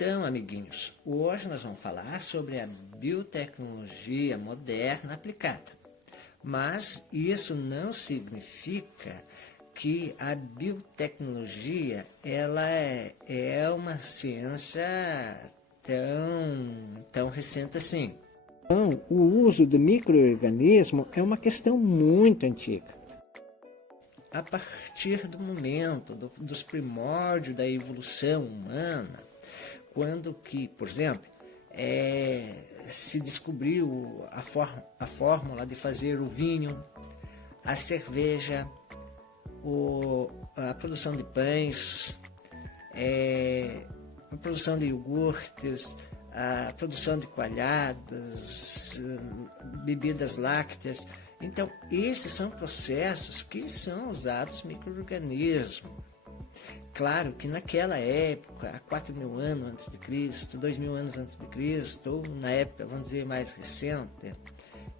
Então, amiguinhos, hoje nós vamos falar sobre a biotecnologia moderna aplicada. Mas isso não significa que a biotecnologia ela é uma ciência tão recente assim. Então, o uso do micro-organismo é uma questão muito antiga. A partir do momento dos primórdios da evolução humana, quando que, por exemplo, se descobriu a fórmula de fazer o vinho, a cerveja, a produção de pães, a produção de iogurtes, a produção de coalhadas, bebidas lácteas. Então, esses são processos que são usados micro-organismos. Claro que naquela época, há 4.000 anos antes de Cristo, 2.000 anos antes de Cristo, ou na época, vamos dizer, mais recente,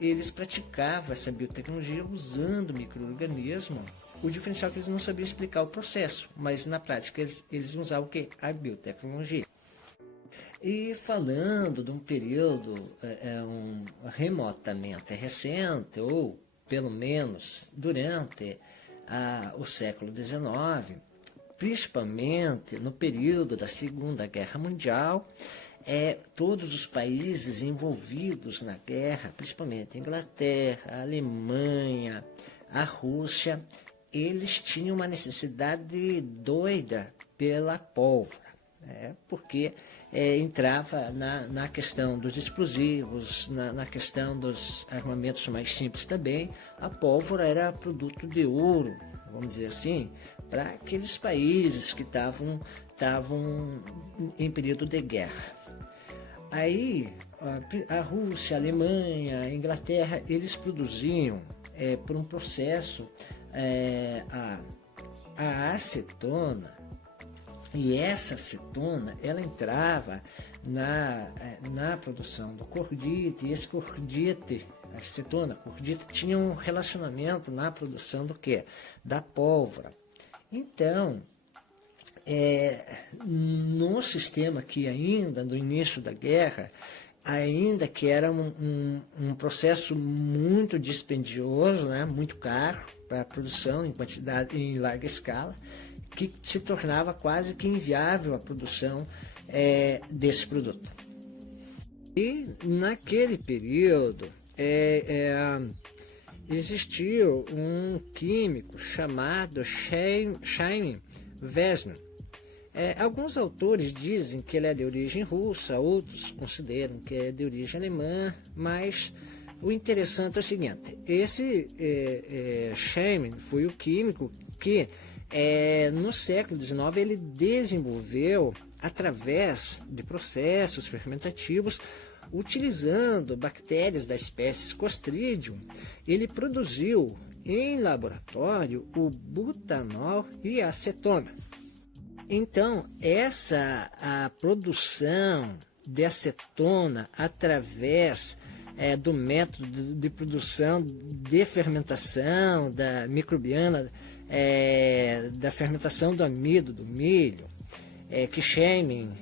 eles praticavam essa biotecnologia usando micro-organismos. O diferencial é que eles não sabiam explicar o processo, mas na prática eles usavam o quê? A biotecnologia. E falando de um período remotamente recente, ou pelo menos durante o século XIX, principalmente no período da Segunda Guerra Mundial, todos os países envolvidos na guerra, principalmente a Inglaterra, a Alemanha, a Rússia, eles tinham uma necessidade doida pela pólvora. Porque entrava na questão dos explosivos, na questão dos armamentos mais simples também. A pólvora era produto de ouro, vamos dizer assim, para aqueles países que estavam em período de guerra. Aí a Rússia, a Alemanha, a Inglaterra, eles produziam por um processo a acetona. E essa acetona, ela entrava na produção do cordite, e esse cordite, a acetona, cordite, tinha um relacionamento na produção do quê? Da pólvora. Então, no sistema que ainda, no início da guerra, ainda que era um processo muito dispendioso, né, muito caro para a produção em quantidade, em larga escala, que se tornava quase que inviável a produção desse produto. E naquele período existiu um químico chamado Chaim Weizmann. Alguns autores dizem que ele é de origem russa, outros consideram que é de origem alemã, mas o interessante é o seguinte: esse Chaim foi o químico que no século XIX ele desenvolveu, através de processos fermentativos, utilizando bactérias da espécie Clostridium, ele produziu em laboratório o butanol e a acetona. Então, a produção de acetona através do método de produção de fermentação da microbiana, da fermentação do amido do milho, que Schemin,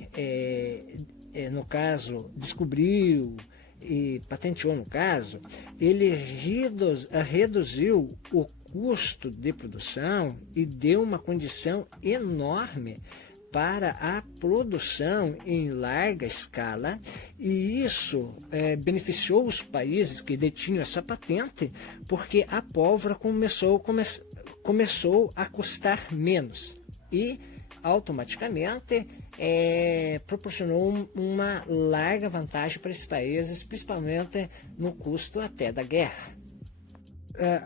no caso, descobriu e patenteou no caso, ele reduziu o custo de produção e deu uma condição enorme para a produção em larga escala, e isso beneficiou os países que detinham essa patente, porque a pólvora começou a custar menos e automaticamente proporcionou uma larga vantagem para esses países, principalmente no custo até da guerra.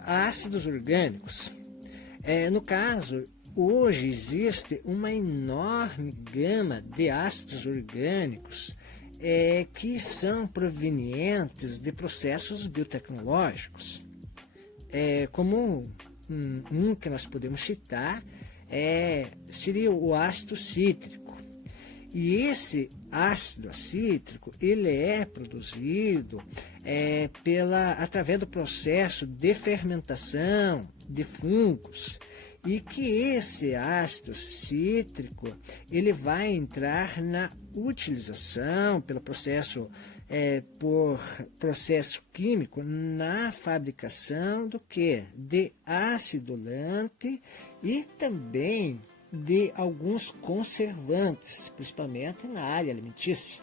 Ácidos orgânicos. No caso, hoje existe uma enorme gama de ácidos orgânicos que são provenientes de processos biotecnológicos. Como um que nós podemos citar seria o ácido cítrico. E esse ácido cítrico ele é produzido através do processo de fermentação de fungos, e que esse ácido cítrico ele vai entrar na utilização por processo químico na fabricação do que? De acidulante e também de alguns conservantes, principalmente na área alimentícia.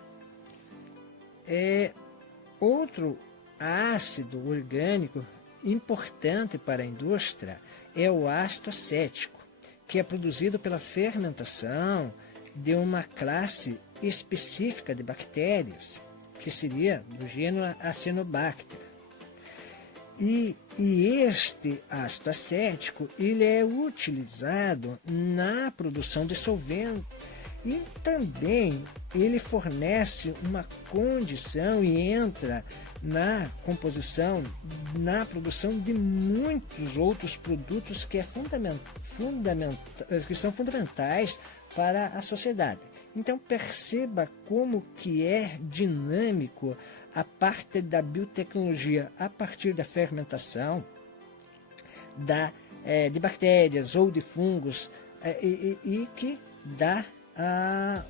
Outro ácido orgânico importante para a indústria é o ácido acético, que é produzido pela fermentação de uma classe específica de bactérias, que seria do gênero Acinobacter. E este ácido acético ele é utilizado na produção de solvente e também ele fornece uma condição e entra na composição, na produção de muitos outros produtos que são fundamentais para a sociedade. Então perceba como que é dinâmico a parte da biotecnologia a partir da fermentação de bactérias ou de fungos e que dá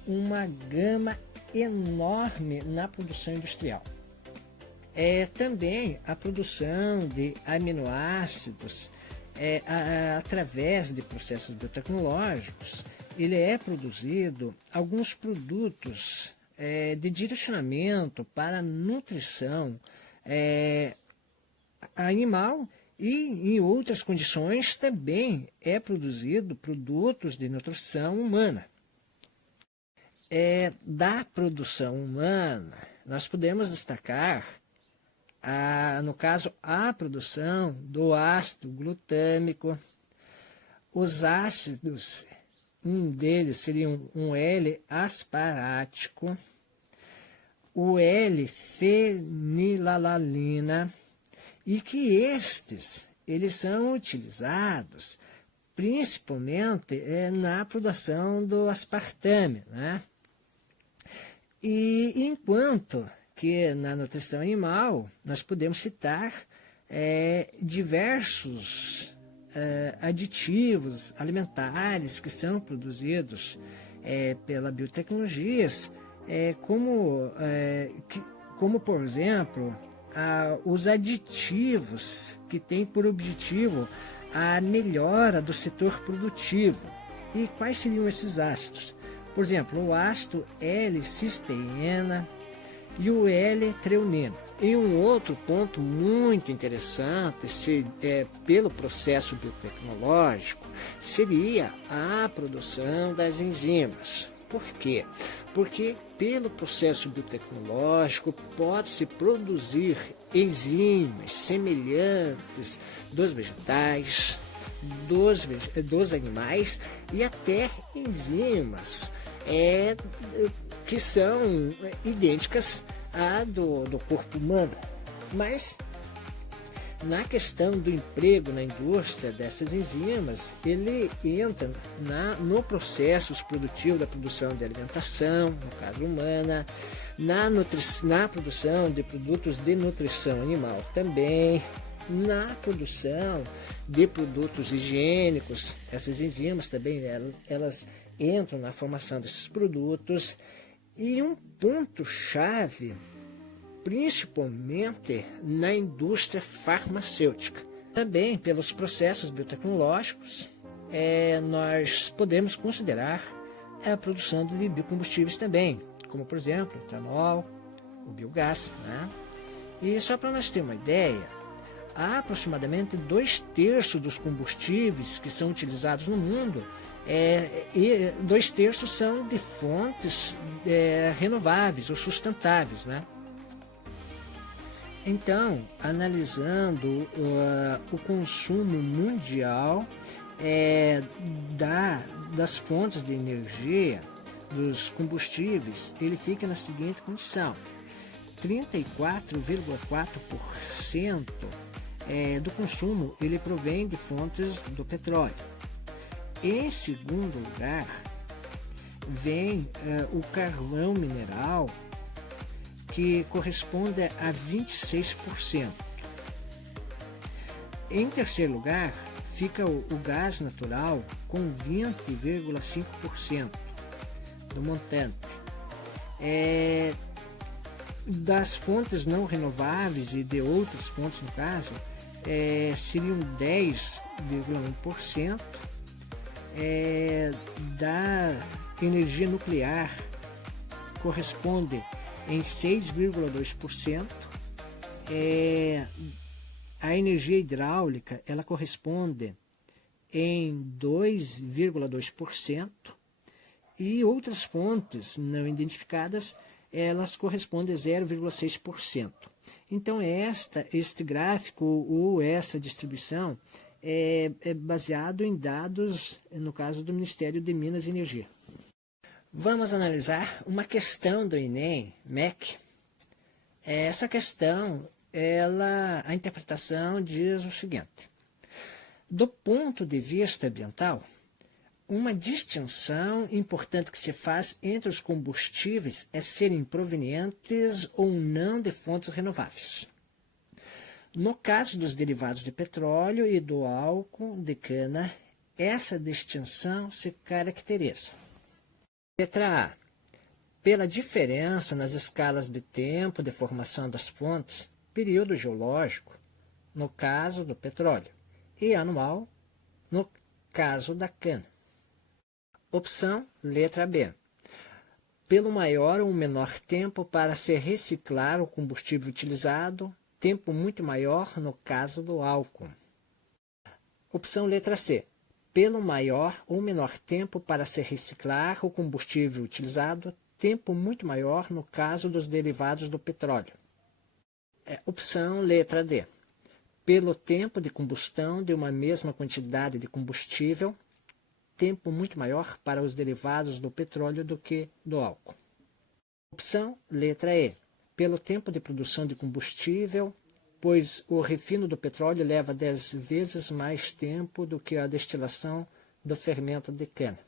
uma gama enorme na produção industrial. Também a produção de aminoácidos através de processos biotecnológicos, ele é produzido alguns produtos de direcionamento para nutrição animal e em outras condições também é produzido produtos de nutrição humana. Da produção humana, nós podemos destacar, no caso, a produção do ácido glutâmico, os ácidos, um deles seria um L-asparático, o L-fenilalanina, e que eles são utilizados principalmente na produção do aspartame, né? E enquanto que na nutrição animal nós podemos citar diversos aditivos alimentares que são produzidos pela biotecnologias, como por exemplo os aditivos que têm por objetivo a melhora do setor produtivo. E quais seriam esses ácidos? Por exemplo, o ácido L-cisteína e o L-treonino. E um outro ponto muito interessante, pelo processo biotecnológico, seria a produção das enzimas. Por quê? Porque pelo processo biotecnológico pode-se produzir enzimas semelhantes dos vegetais, dos animais e até enzimas que são idênticas à do corpo humano. Mas na questão do emprego na indústria dessas enzimas, ele entra no processo produtivo da produção de alimentação, no caso humana, na produção de produtos de nutrição animal também, na produção de produtos higiênicos. Essas enzimas também elas entram na formação desses produtos. E um ponto-chave, principalmente na indústria farmacêutica. Também pelos processos biotecnológicos, nós podemos considerar a produção de biocombustíveis também, como por exemplo o etanol, o biogás, né? E só para nós ter uma ideia, há aproximadamente 2/3 dos combustíveis que são utilizados no mundo, e 2/3 são de fontes renováveis ou sustentáveis, né? Então, analisando o consumo mundial das fontes de energia, dos combustíveis, ele fica na seguinte condição: 34,4% do consumo ele provém de fontes do petróleo. Em segundo lugar, vem o carvão mineral, que corresponde a 26%. Em terceiro lugar, fica o gás natural com 20,5% do montante. Das fontes não renováveis e de outras fontes, no caso, seriam 10,1%, da energia nuclear corresponde em 6,2%, a energia hidráulica ela corresponde em 2,2%, e outras fontes não identificadas elas correspondem a 0,6%. Então este gráfico ou essa distribuição é baseado em dados, no caso do Ministério de Minas e Energia. Vamos analisar uma questão do Enem, MEC. Essa questão, a interpretação diz o seguinte: do ponto de vista ambiental, uma distinção importante que se faz entre os combustíveis é serem provenientes ou não de fontes renováveis. No caso dos derivados de petróleo e do álcool de cana, essa distinção se caracteriza. Letra A. Pela diferença nas escalas de tempo de formação das fontes, período geológico, no caso do petróleo, e anual, no caso da cana. Opção letra B. Pelo maior ou menor tempo para se reciclar o combustível utilizado, tempo muito maior no caso do álcool. Opção letra C. Pelo maior ou menor tempo para se reciclar o combustível utilizado, tempo muito maior no caso dos derivados do petróleo. Opção letra D. Pelo tempo de combustão de uma mesma quantidade de combustível, tempo muito maior para os derivados do petróleo do que do álcool. Opção letra E. Pelo tempo de produção de combustível, pois o refino do petróleo leva 10 vezes mais tempo do que a destilação do fermento de cana.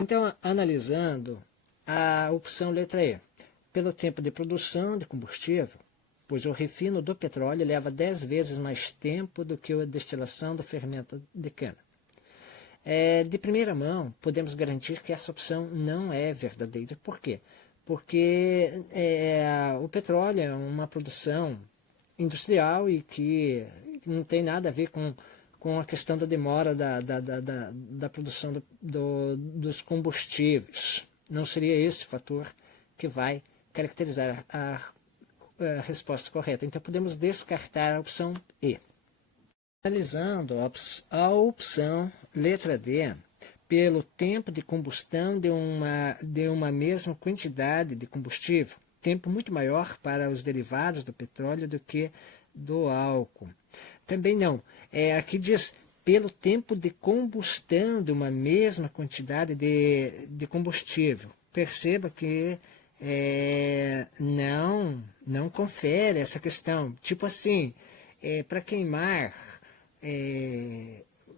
Então, analisando a opção letra E, pelo tempo de produção de combustível, pois o refino do petróleo leva 10 vezes mais tempo do que a destilação do fermento de cana. De primeira mão, podemos garantir que essa opção não é verdadeira. Por quê? Porque o petróleo é uma produção industrial e que não tem nada a ver com a questão da demora da produção dos combustíveis. Não seria esse fator que vai caracterizar a resposta correta. Então, podemos descartar a opção E. Analisando a opção letra D, pelo tempo de combustão de uma mesma quantidade de combustível, tempo muito maior para os derivados do petróleo do que do álcool. Também não. Aqui diz pelo tempo de combustão de uma mesma quantidade de combustível. Perceba que não confere essa questão. Tipo assim, para queimar,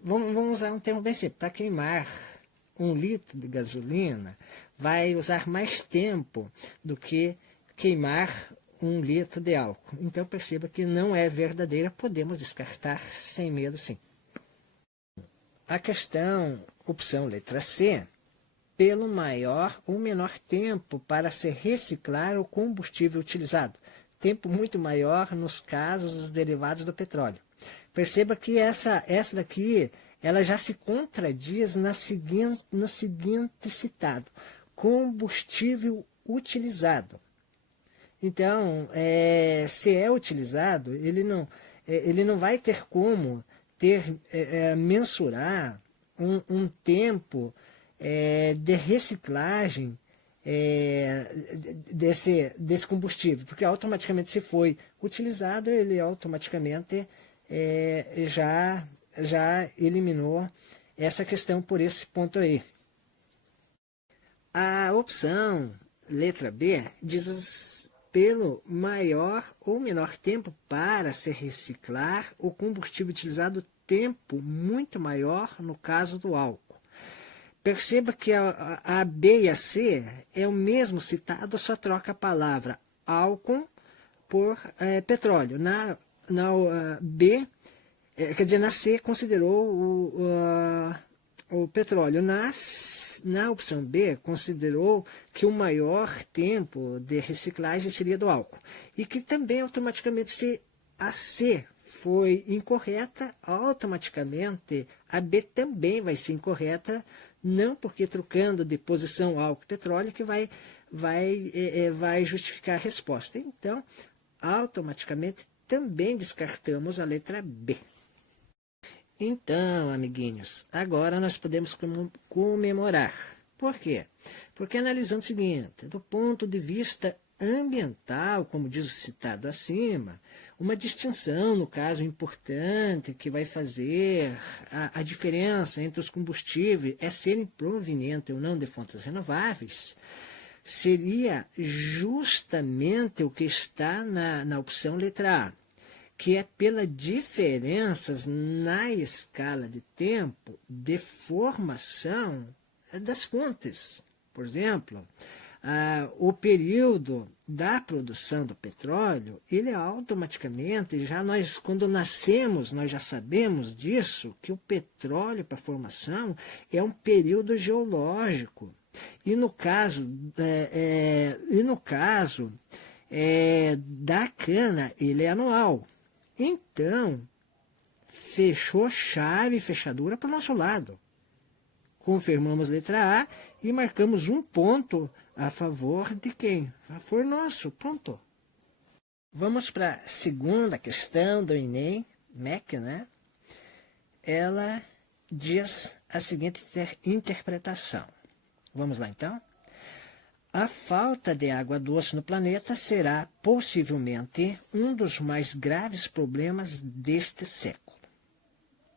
vamos usar um termo bem simples, para queimar 1 litro de gasolina, vai usar mais tempo do que queimar 1 litro de álcool. Então perceba que não é verdadeira, podemos descartar sem medo sim. A questão, opção letra C, pelo maior ou menor tempo para se reciclar o combustível utilizado, tempo muito maior nos casos dos derivados do petróleo. Perceba que essa daqui, ela já se contradiz no seguinte citado, combustível utilizado. Então, se é utilizado, ele não vai ter como mensurar um tempo de reciclagem desse combustível, porque automaticamente, se foi utilizado, ele automaticamente já eliminou essa questão por esse ponto aí. A opção letra B diz pelo maior ou menor tempo para se reciclar o combustível utilizado, tempo muito maior no caso do álcool. Perceba que a B e a C é o mesmo citado, só troca a palavra álcool por petróleo. Na B, quer dizer, na C considerou o petróleo. Na opção B, considerou que o maior tempo de reciclagem seria do álcool. E que também automaticamente, se a C foi incorreta, automaticamente a B também vai ser incorreta, não porque trocando de posição álcool e petróleo que vai justificar a resposta. Então, automaticamente também descartamos a letra B. Então, amiguinhos, agora nós podemos comemorar. Por quê? Porque analisando o seguinte, do ponto de vista ambiental, como diz o citado acima, uma distinção, no caso, importante, que vai fazer a diferença entre os combustíveis é serem provenientes ou não de fontes renováveis, seria justamente o que está na opção letra A, que é pela diferenças na escala de tempo de formação das fontes. Por exemplo, o período da produção do petróleo, ele é automaticamente, quando nascemos, nós já sabemos disso, que o petróleo para formação é um período geológico. E no caso da cana, ele é anual. Então, fechou chave e fechadura para o nosso lado. Confirmamos letra A e marcamos um ponto a favor de quem? A favor nosso, pronto. Vamos para a segunda questão do Enem, MEC, né? Ela diz a seguinte interpretação. Vamos lá, então? A falta de água doce no planeta será, possivelmente, um dos mais graves problemas deste século.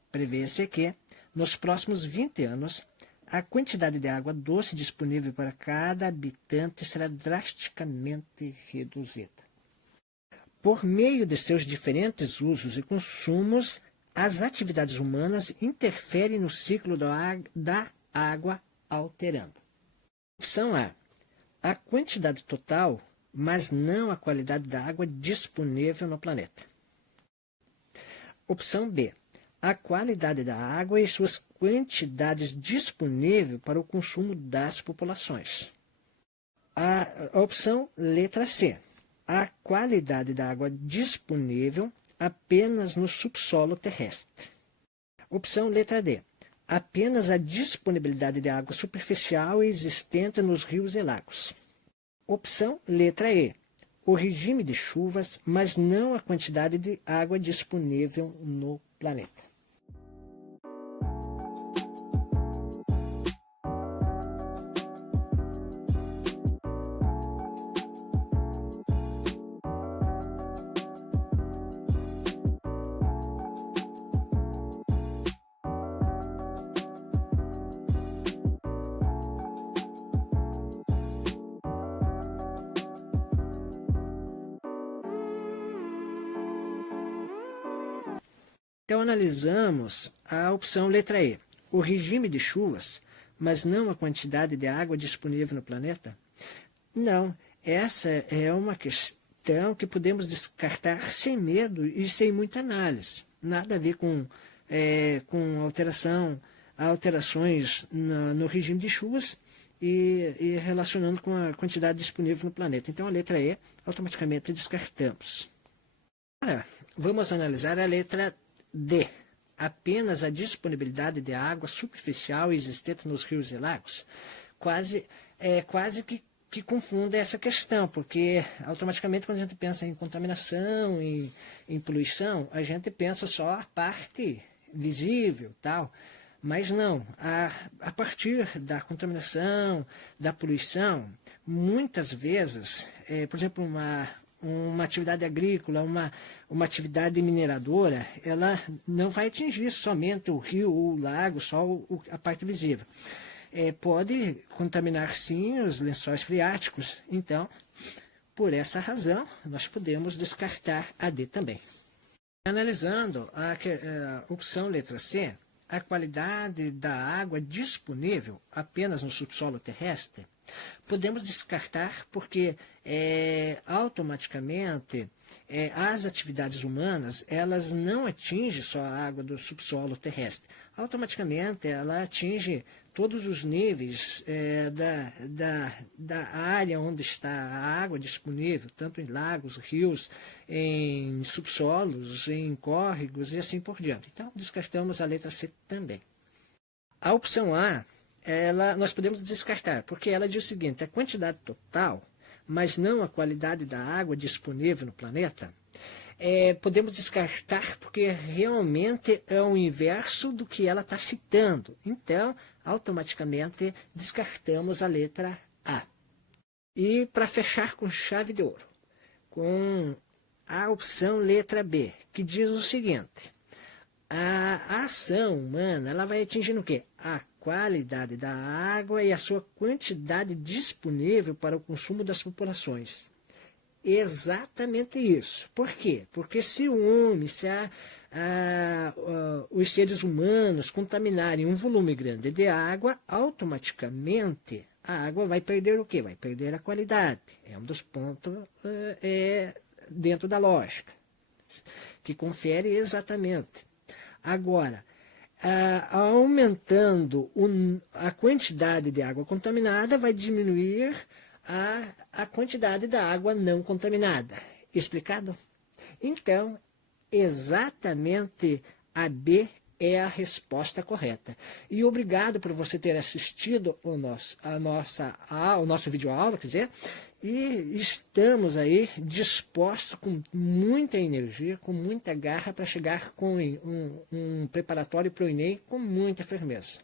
Prevê-se que, nos próximos 20 anos, a quantidade de água doce disponível para cada habitante será drasticamente reduzida. Por meio de seus diferentes usos e consumos, as atividades humanas interferem no ciclo da água, alterando. Opção A. A quantidade total, mas não a qualidade da água disponível no planeta. Opção B. A qualidade da água e suas quantidades disponíveis para o consumo das populações. A opção letra C. A qualidade da água disponível apenas no subsolo terrestre. Opção letra D. Apenas a disponibilidade de água superficial existente nos rios e lagos. Opção letra E. O regime de chuvas, mas não a quantidade de água disponível no planeta. Então, analisamos a opção letra E. O regime de chuvas, mas não a quantidade de água disponível no planeta? Não, essa é uma questão que podemos descartar sem medo e sem muita análise. Nada a ver com alterações no regime de chuvas e relacionando com a quantidade disponível no planeta. Então, a letra E, automaticamente descartamos. Agora, vamos analisar a letra D. Apenas a disponibilidade de água superficial existente nos rios e lagos. Quase que confunde essa questão, porque automaticamente quando a gente pensa em contaminação, em poluição, a gente pensa só a parte visível, tal. Mas não, a partir da contaminação, da poluição, muitas vezes, por exemplo, uma atividade agrícola, uma atividade mineradora, ela não vai atingir somente o rio ou o lago, só a parte visível. Pode contaminar, sim, os lençóis freáticos. Então, por essa razão, nós podemos descartar a D também. Analisando a opção letra C, a qualidade da água disponível apenas no subsolo terrestre, podemos descartar porque automaticamente as atividades humanas elas não atingem só a água do subsolo terrestre. Automaticamente ela atinge todos os níveis da área onde está a água disponível, tanto em lagos, rios, em subsolos, em córregos e assim por diante. Então, descartamos a letra C também. A opção A, nós podemos descartar, porque ela diz o seguinte: a quantidade total, mas não a qualidade da água disponível no planeta, podemos descartar porque realmente é o inverso do que ela está citando. Então, automaticamente, descartamos a letra A. E para fechar com chave de ouro, com a opção letra B, que diz o seguinte: a ação humana ela vai atingindo o quê? A qualidade da água e a sua quantidade disponível para o consumo das populações. Exatamente isso. Por quê? Porque se o homem, se os seres humanos contaminarem um volume grande de água, automaticamente a água vai perder o quê? Vai perder a qualidade. É um dos pontos dentro da lógica, que confere exatamente. Agora, aumentando a quantidade de água contaminada, vai diminuir a quantidade da água não contaminada. Explicado? Então, exatamente a B é a resposta correta. E obrigado por você ter assistido o nosso vídeo aula, quer dizer, e estamos aí dispostos com muita energia, com muita garra para chegar com um preparatório para o Enem com muita firmeza.